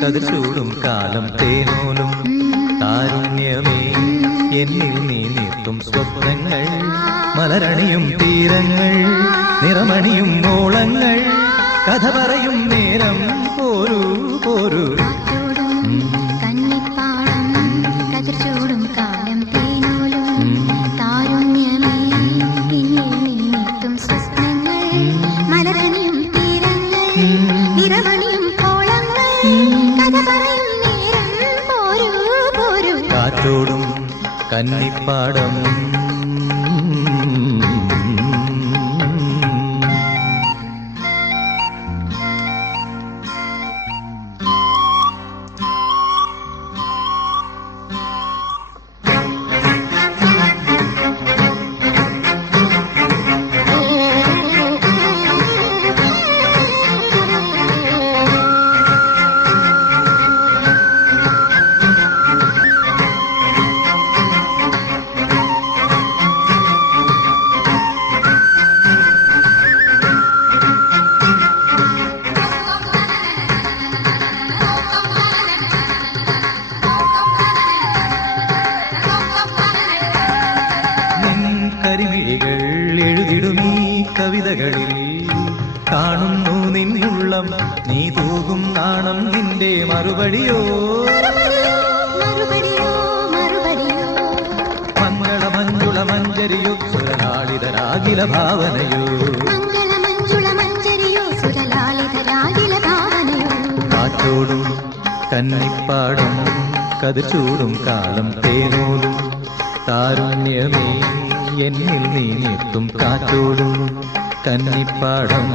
കതിർചൂടും കാലം തേനോലും താരുണ്യമേ എന്നിൽ നീ നിർത്തും സ്വപ്നങ്ങൾ മലരണിയും തീരങ്ങൾ നിറമണിയും ഓളങ്ങൾ കഥ പറയും നേരം പോരൂ പോരൂ കാറ്റോടും കന്നിപ്പാടം കരിമിഴികൾ എഴുതിടുമീ കവിതകളിൽ കാണുന്നു നിന്നുള്ളം നീ തൂകും നാണം നിന്റെ മറുപടിയോ മംഗള മഞ്ജുള മഞ്ജരിയോ സുരലാളിതരാകില ഭാവനയോ കാറ്റോടും കന്നിപ്പാടം കതിർചൂടും കാലം തേനോലും താരുണ്യമേ എന്നിൽ നീ നിർത്തും കാറ്റോടും കന്നിപ്പാടം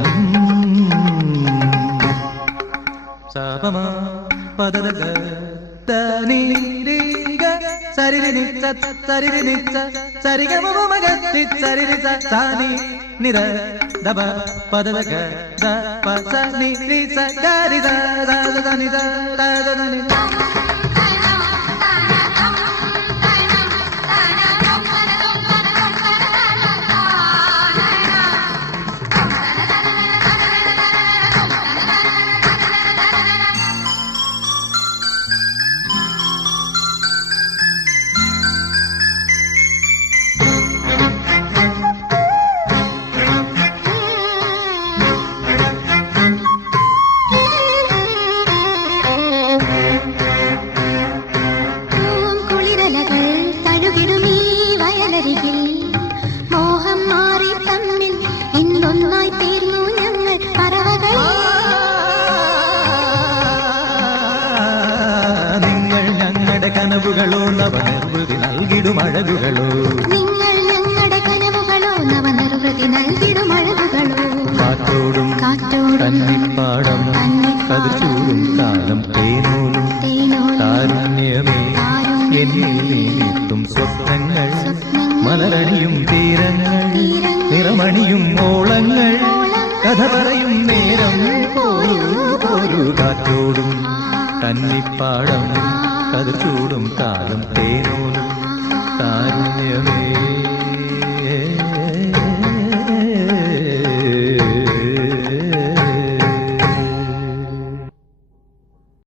സാപമ പദദ തനീരിഗ സരിരിനിച്ച സരിരിനിച്ച സരിഗമമഗത്തി സരിരിസ സാനി നിര ദബ പദദ ദ പസ നിരിസ ഗരിദ ദദ നിദ ദദ നിദ മോഹം മാറി തമ്മിൽ ഇന്നൊന്നായി തീർന്നു ഞങ്ങൾ പറവകൾ നിങ്ങൾ ഞങ്ങളുടെ കനവുകളോ നവനിർവൃതി നൽകിടും അഴകുകളോ നിങ്ങൾ ഞങ്ങളുടെ കനവുകളോ നവനിർവൃതി നൽകിടും അഴകുകളോ കാറ്റോടും കന്നിപ്പാടം കതിർചൂടും കാലം തേനോലും താരുണ്യമേ എന്നിൽ നീ നിർത്തും സ്വപ്നങ്ങൾ മലരണിയും തീരങ്ങൾ നിറമണിയും ഓളങ്ങൾ കഥ പറയും നേരം പോരൂ പോരൂ കാറ്റോടും കന്നിപ്പാടം കതിർചൂടും കാലം തേനോലും താരുണ്യമേ